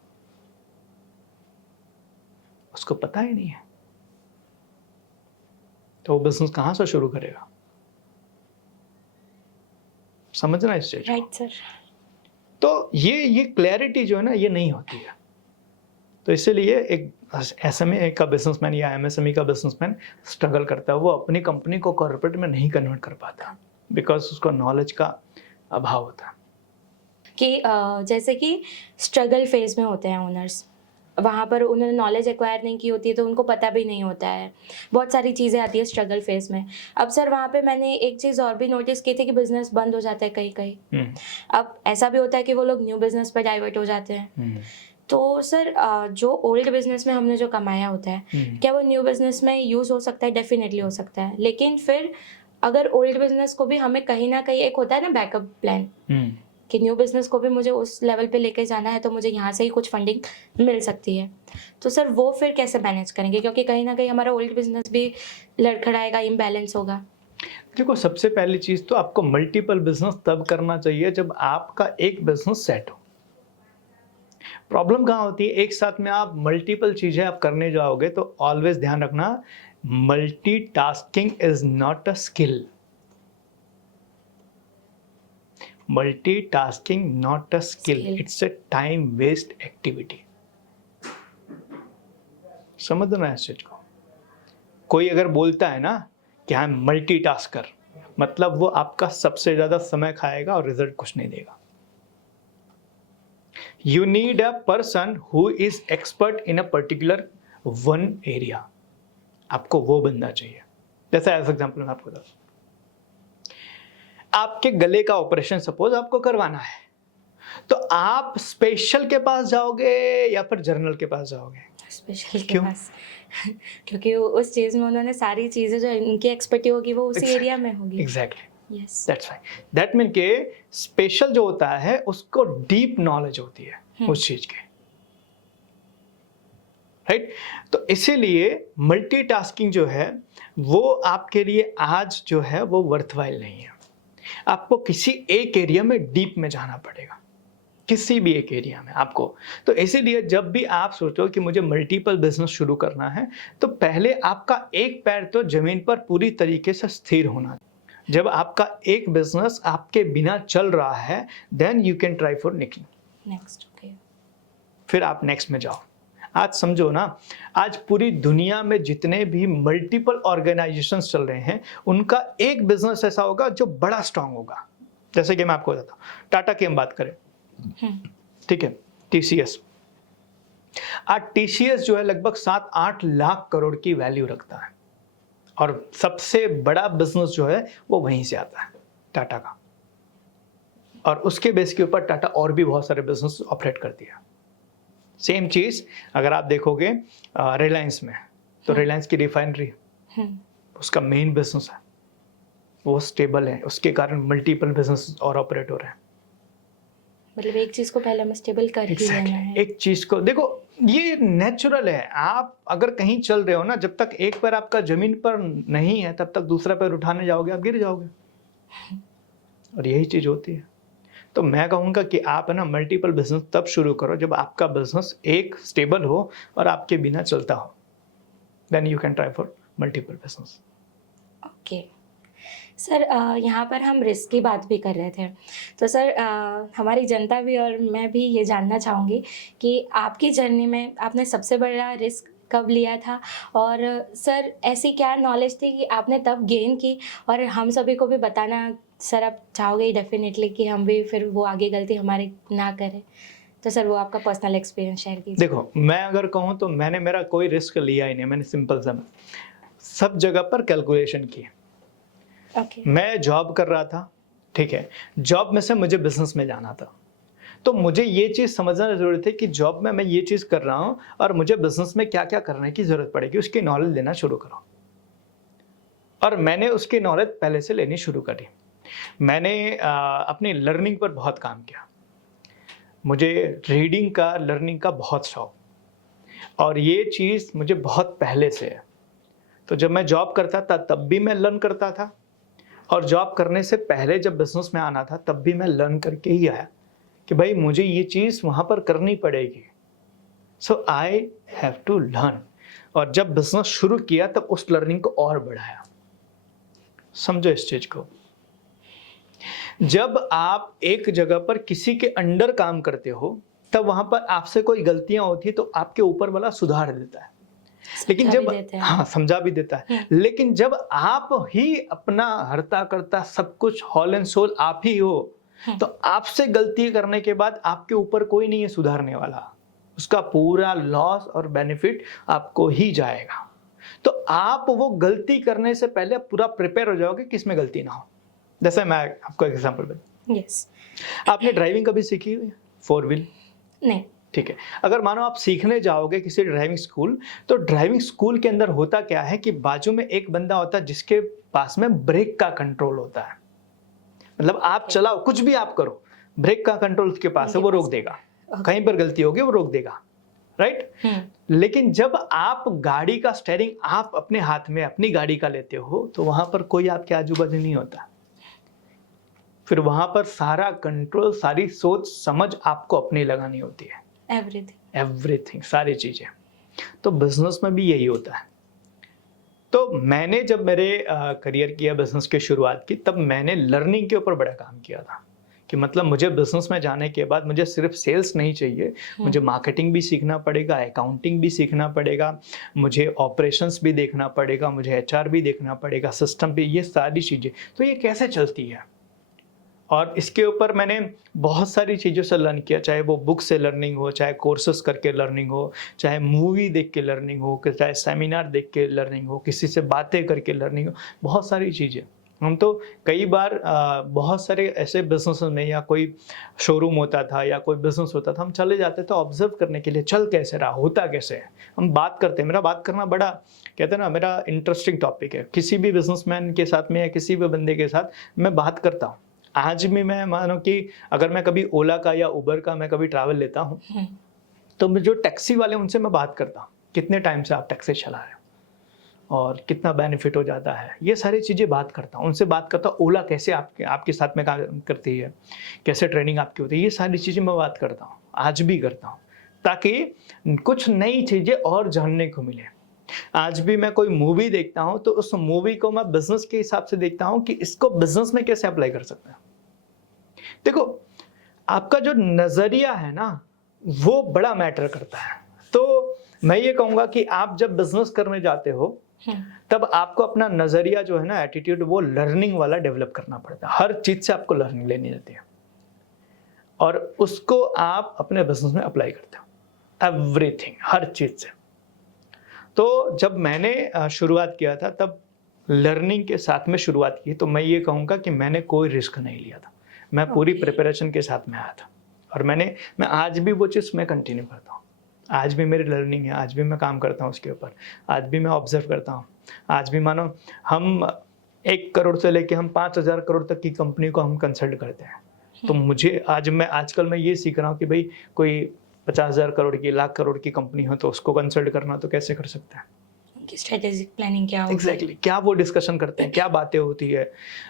उसको पता ही नहीं है, तो वो बिजनेस कहां से शुरू करेगा? समझना इस चीज। Right sir. तो ये क्लैरिटी जो है ना, ये नहीं होती है। तो इसीलिए एक एसएमई का बिजनेसमैन या एमएसएमई का बिजनेसमैन स्ट्रगल करता है, वो अपनी कंपनी को कॉर्पोरेट में नहीं कन्वर्ट कर पाता, बिकॉज उसको नॉलेज का अभाव होता है। कि जैसे कि स्ट्रगल फेज में होते हैं ओनर्स, वहाँ पर उन्होंने नॉलेज एक्वायर नहीं की होती है तो उनको पता भी नहीं होता है, बहुत सारी चीज़ें आती है स्ट्रगल फेज में। अब सर वहाँ पे मैंने एक चीज़ और भी नोटिस की थी कि बिजनेस बंद हो जाता है कहीं कहीं। अब ऐसा भी होता है कि वो लोग न्यू बिजनेस पर डाइवर्ट हो जाते हैं। तो सर जो ओल्ड बिजनेस में हमने जो कमाया होता है क्या वो न्यू बिजनेस में यूज़ हो सकता है? डेफिनेटली हो सकता है, लेकिन फिर अगर ओल्ड बिजनेस को भी हमें कहीं ना कहीं एक होता है ना बैकअप प्लान कि न्यू बिजनेस को भी मुझे उस लेवल पे लेके जाना है तो मुझे यहाँ से ही कुछ फंडिंग मिल सकती है, तो सर वो फिर कैसे मैनेज करेंगे? क्योंकि कहीं ना कहीं हमारा ओल्ड बिजनेस भी लड़खड़ाएगा, इम्बैलेंस होगा। देखो, सबसे पहली चीज तो आपको मल्टीपल बिजनेस तब करना चाहिए जब आपका एक बिजनेस सेट हो। प्रॉब्लम कहाँ होती है, एक साथ में आप मल्टीपल चीजें आप करने जाओगे तो ऑलवेज ध्यान रखना, multitasking is not a skill. Multitasking not a skill, it's a time waste activity. समझना है इस चीज को। कोई अगर बोलता है ना कि हम मल्टीटास्कर, मतलब वो आपका सबसे ज्यादा समय खाएगा और रिजल्ट कुछ नहीं देगा। You need a person who is expert in a particular one area. आपको वो बंदा चाहिए। जैसे एज एग्जाम्पल मैं आपको बताऊं, आपके गले का ऑपरेशन सपोज आपको करवाना है, तो आप स्पेशल के पास जाओगे या फिर जनरल के पास जाओगे? स्पेशल के क्यों? पास क्योंकि उस चीज़ में उन्होंने सारी चीज़ें जो इनकी एक्सपर्टी होगी वो उसी एरिया में होगी। Exactly, yes. That's right. That mean के स्पेशल जो होता है उसको डीप नॉलेज होती है उस चीज की, राइट? तो इसीलिए मल्टीटास्किंग जो है वो आपके लिए आज जो है वो वर्थवाइल नहीं है। आपको किसी एक एरिया में डीप में जाना पड़ेगा, किसी भी एक एरिया में आपको। तो इसीलिए जब भी आप सोचो कि मुझे मल्टीपल बिजनेस शुरू करना है, तो पहले आपका एक पैर तो जमीन पर पूरी तरीके से स्थिर होना। जब आपका एक बिजनेस आपके बिना चल रहा है, then you can try for next. Okay. फिर आप नेक्स्ट में जाओ। आज समझो ना, आज पूरी दुनिया में जितने भी मल्टीपल ऑर्गेनाइजेशंस चल रहे हैं, उनका एक बिजनेस ऐसा होगा जो बड़ा स्ट्रांग होगा। जैसे कि मैं आपको बताता हूँ, टाटा की हम बात करें, ठीक है, टीसीएस। आज टीसीएस जो है लगभग 7-8 लाख करोड़ की वैल्यू रखता है, और सबसे बड़ा बिजनेस जो है वो वहीं से आता है, टाटा का। और उसके बेस के ऊपर टाटा और भी बहुत सारे बिजनेस ऑपरेट करती है। सेम चीज अगर आप देखोगे रिलायंस में, तो रिलायंस की रिफाइनरी उसका मेन बिजनेस है, वो स्टेबल है, उसके कारण मल्टीपल बिजनेस और ऑपरेट हो रहे हैं। मतलब एक चीज को पहले हमें स्टेबल कर ही लेना है। एक चीज को देखो, ये नेचुरल है। आप अगर कहीं चल रहे हो ना, जब तक एक पैर आपका जमीन पर नहीं है तब तक दूसरा पैर उठाने जाओगे आप गिर जाओगे, और यही चीज होती है। तो मैं कहूँगा कि आप है ना मल्टीपल बिजनेस तब शुरू करो जब आपका बिजनेस एक स्टेबल हो और आपके बिना चलता हो, then you can try for multiple business. Okay sir, यहाँ पर हम रिस्क की बात भी कर रहे थे, तो सर हमारी जनता भी और मैं भी ये जानना चाहूँगी कि आपकी जर्नी में आपने सबसे बड़ा रिस्क कब लिया था, और सर ऐसी क्या नॉलेज थी कि आपने तब गेन की, और हम सभी को भी बताना सर आप चाहोगे डेफिनेटली कि हम भी फिर वो आगे गलती हमारी ना करें, तो सर वो आपका पर्सनल एक्सपीरियंस शेयर कीजिए। देखो, मैं अगर कहूँ तो मैंने मेरा कोई रिस्क लिया ही नहीं। मैंने सिंपल सा सब जगह पर कैलकुलेशन की। मैं जॉब कर रहा था, ठीक है, जॉब में से मुझे बिजनेस में जाना था, तो मुझे ये चीज़ समझना जरूरी थी कि जॉब में मैं ये चीज़ कर रहा हूँ और मुझे बिजनेस में क्या क्या करने की जरूरत पड़ेगी, उसकी नॉलेज लेना शुरू करो। और मैंने उसकी नॉलेज पहले से लेनी शुरू करी। मैंने अपनी लर्निंग पर बहुत काम किया। मुझे रीडिंग का, लर्निंग का बहुत शौक, और ये चीज़ मुझे बहुत पहले से है। तो जब मैं जॉब करता था तब भी मैं लर्न करता था, और जॉब करने से पहले जब बिजनेस में आना था तब भी मैं लर्न करके ही आया कि भाई मुझे ये चीज़ वहाँ पर करनी पड़ेगी। सो आई हैव टू लर्न। और जब बिजनेस शुरू किया तब उस लर्निंग को और बढ़ाया। समझो इस चीज को, जब आप एक जगह पर किसी के अंडर काम करते हो तब वहां पर आपसे कोई गलतियां होती है तो आपके ऊपर वाला सुधार देता है, लेकिन जब समझा भी देता है, लेकिन जब आप ही अपना हरता करता सब कुछ हॉल एंड सोल आप ही हो, तो आपसे गलती करने के बाद आपके ऊपर कोई नहीं है सुधारने वाला। उसका पूरा लॉस और बेनिफिट आपको ही जाएगा। तो आप वो गलती करने से पहले पूरा प्रिपेयर हो जाओगे कि इसमें गलती ना हो। जैसे मैं आपको एक एग्जांपल बताऊं। यस। आपने ड्राइविंग कभी सीखी हुई है, 4 व्हील? नहीं। ठीक है, अगर मानो आप सीखने जाओगे किसी ड्राइविंग स्कूल, तो ड्राइविंग स्कूल के अंदर होता क्या है कि बाजू में एक बंदा होता है जिसके पास में ब्रेक का कंट्रोल होता है। मतलब आप चलाओ, कुछ भी आप करो, ब्रेक का कंट्रोल उसके पास है, वो रोक देगा। कहीं पर गलती होगी वो रोक देगा, राइट? लेकिन जब आप गाड़ी का स्टीयरिंग आप अपने हाथ में अपनी गाड़ी का लेते हो तो वहां पर कोई आपके आजू बाजू नहीं होता। फिर वहां पर सारा कंट्रोल, सारी सोच समझ आपको अपनी लगानी होती है। एवरीथिंग, सारी चीजें। तो बिजनेस में भी यही होता है। तो मैंने जब मेरे करियर किया, बिजनेस की शुरुआत की, तब मैंने लर्निंग के ऊपर बड़ा काम किया था कि मतलब मुझे बिजनेस में जाने के बाद मुझे सिर्फ सेल्स नहीं चाहिए, मुझे मार्केटिंग भी सीखना पड़ेगा, अकाउंटिंग भी सीखना पड़ेगा, मुझे ऑपरेशंस भी देखना पड़ेगा, मुझे एचआर भी देखना पड़ेगा, सिस्टम भी, ये सारी चीज़ें। तो ये कैसे चलती है और इसके ऊपर मैंने बहुत सारी चीज़ों से लर्न किया, चाहे वो बुक से लर्निंग हो, चाहे कोर्सेस करके लर्निंग हो, चाहे मूवी देख के लर्निंग हो, चाहे सेमिनार देख के लर्निंग हो, किसी से बातें करके लर्निंग हो, बहुत सारी चीज़ें। हम तो कई बार बहुत सारे ऐसे बिजनेस में या कोई शोरूम होता था या कोई बिजनेस होता था, हम चले जाते थे ऑब्जर्व करने के लिए, चल कैसे रहा, होता कैसे है। हम बात करते हैं, मेरा बात करना बड़ा कहते हैं ना, मेरा इंटरेस्टिंग टॉपिक है। किसी भी बिजनेसमैन के साथ में या किसी भी बंदे के साथ मैं बात करता हूँ। आज भी मैं मानो कि अगर मैं कभी ओला का या उबर का मैं कभी ट्रैवल लेता हूँ, तो मैं जो टैक्सी वाले उनसे मैं बात करता हूँ, कितने टाइम से आप टैक्सी चला रहे हो और कितना बेनिफिट हो जाता है, ये सारी चीज़ें बात करता हूँ। उनसे बात करता हूँ ओला कैसे आपके साथ में काम करती है, कैसे ट्रेनिंग आपकी होती है, ये सारी चीज़ें मैं बात करता हूँ, आज भी करता हूँ, ताकि कुछ नई चीज़ें और जानने को मिले। आज भी मैं कोई मूवी देखता हूँ तो उस मूवी को मैं बिजनेस के हिसाब से देखता हूँ कि इसको बिजनेस में कैसे अप्लाई कर सकते हैं। देखो, आपका जो नजरिया है ना, वो बड़ा मैटर करता है। तो मैं ये कहूंगा कि आप जब बिजनेस करने जाते हो तब आपको अपना नजरिया जो है ना, एटीट्यूड, वो लर्निंग वाला डेवलप करना पड़ता है। हर चीज से आपको लर्निंग लेनी रहती है और उसको आप अपने बिजनेस में अप्लाई करते हो, एवरीथिंग, हर चीज से। तो जब मैंने शुरुआत किया था तब लर्निंग के साथ में शुरुआत की, तो मैं ये कहूँगा कि मैंने कोई रिस्क नहीं लिया था। मैं पूरी प्रिपरेशन के साथ में आया था और मैं आज भी वो चीज़ मैं कंटिन्यू करता हूँ। आज भी मेरी लर्निंग है, आज भी मैं काम करता हूँ उसके ऊपर, आज भी मैं ऑब्जर्व करता हूँ। आज भी मानो हम 1 करोड़ से लेके हम 5,000 करोड़ तक की कंपनी को हम कंसल्ट करते हैं। तो मुझे आजकल मैं ये सीख रहा हूँ कि भाई कोई 50,000 करोड़ की, लाख करोड़ की कंपनी हो तो उसको कंसल्ट करना तो कैसे कर सकते हैं। स्ट्रेटेजिक प्लानिंग क्या होती है? एग्जैक्टली, क्या वो डिस्कशन करते हैं, क्या बातें होती है।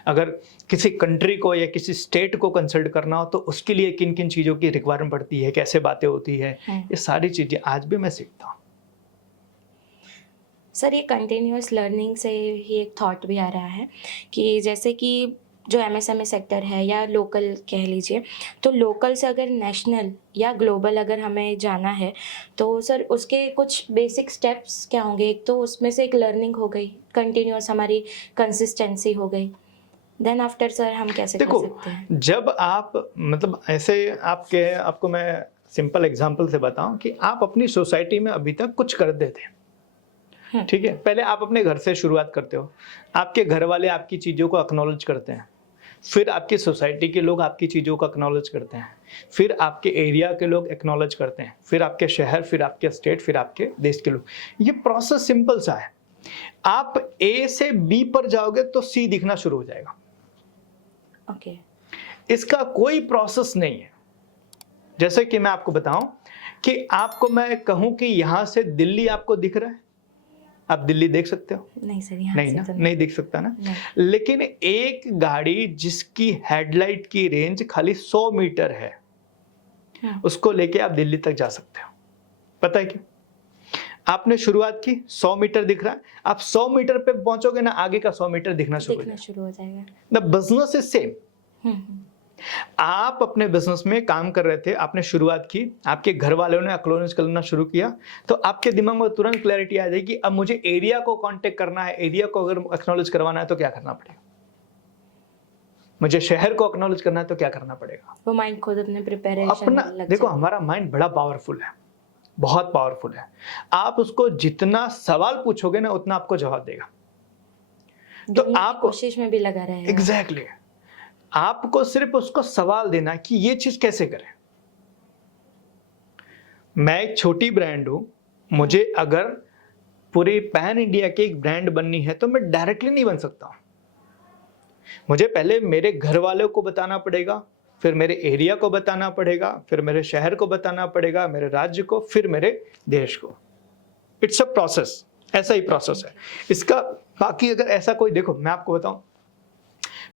अगर किसी कंट्री को या किसी स्टेट को कंसल्ट करना हो तो उसके लिए किन किन चीज़ों की रिक्वायरमेंट पड़ती है, कैसे बातें होती है, ये सारी चीज़ें आज भी मैं सीखता हूँ। सर, ये कंटिन्यूअस लर्निंग से ही एक थॉट भी आ रहा है कि जैसे कि जो एमएसएमई सेक्टर है या लोकल कह लीजिए, तो लोकल से अगर नेशनल या ग्लोबल अगर हमें जाना है तो सर उसके कुछ बेसिक स्टेप्स क्या होंगे? एक तो उसमें से एक लर्निंग हो गई, कंटिन्यूअस हमारी कंसिस्टेंसी हो गई, देन आफ्टर सर हम कैसे कर सकते हैं? जब आप मतलब ऐसे आपको मैं सिंपल एग्जांपल से बताऊं कि आप अपनी सोसाइटी में अभी तक कुछ करते थे, ठीक है, पहले आप अपने घर से शुरुआत करते हो, आपके घर वाले आपकी चीज़ों को एक्नॉलेज करते हैं, फिर आपकी सोसाइटी के लोग आपकी चीज़ों को एक्नॉलेज करते हैं, फिर आपके एरिया के लोग एक्नॉलेज करते हैं, फिर आपके शहर, फिर आपके स्टेट, फिर आपके देश के लोग। ये प्रोसेस सिंपल सा है। आप ए से बी पर जाओगे तो सी दिखना शुरू हो जाएगा। ओके। इसका कोई प्रोसेस नहीं है। जैसे कि मैं आपको बताऊं कि आपको मैं कहूं कि यहां से दिल्ली आपको दिख रहा है, आप दिल्ली देख सकते हो? नहीं सर, यहाँ नहीं से ना, तो नहीं दिख सकता ना। नहीं। लेकिन एक गाड़ी जिसकी हेडलाइट की रेंज खाली 100 मीटर है, उसको लेके आप दिल्ली तक जा सकते हो। पता है क्यों? आपने शुरुआत की, 100 मीटर दिख रहा है, आप 100 मीटर पे पहुंचोगे ना, आगे का 100 मीटर दिखना शुरू हो जाएगा। The business is same. आप अपने बिजनेस में काम कर रहे थे, आपने शुरुआत की, आपके घर वालों ने एक्नॉलेज करना शुरू किया, तो आपके दिमाग में तुरंत क्लैरिटी आ जाएगी, अब मुझे एरिया को कांटेक्ट करना है, एरिया को अगर एक्नॉलेज करवाना है तो क्या करना पड़ेगा, मुझे शहर को एक्नॉलेज करना है तो क्या करना पड़ेगा। वो माइंड खुद अपने प्रिपरेशन में लग देखो, जाए। हमारा माइंड बड़ा पावरफुल है, बहुत पावरफुल है। आप उसको जितना सवाल पूछोगे ना, उतना आपको जवाब देगा। तो आप कोशिश में भी लगा रहेगा। एग्जैक्टली, आपको सिर्फ उसको सवाल देना कि ये चीज कैसे करें। मैं एक छोटी ब्रांड हूं, मुझे अगर पूरी पैन इंडिया की एक ब्रांड बननी है तो मैं डायरेक्टली नहीं बन सकता। मुझे पहले मेरे घर वालों को बताना पड़ेगा, फिर मेरे एरिया को बताना पड़ेगा, फिर मेरे शहर को बताना पड़ेगा, मेरे राज्य को, फिर मेरे देश को। इट्स अ प्रोसेस, ऐसा ही प्रोसेस है इसका। बाकी अगर ऐसा कोई, देखो मैं आपको बताऊं,